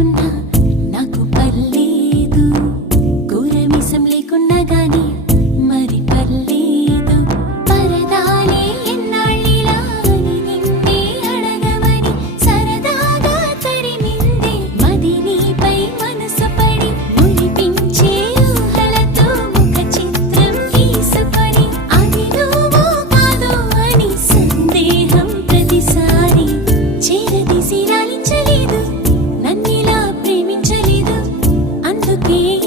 అనుకున్నా. see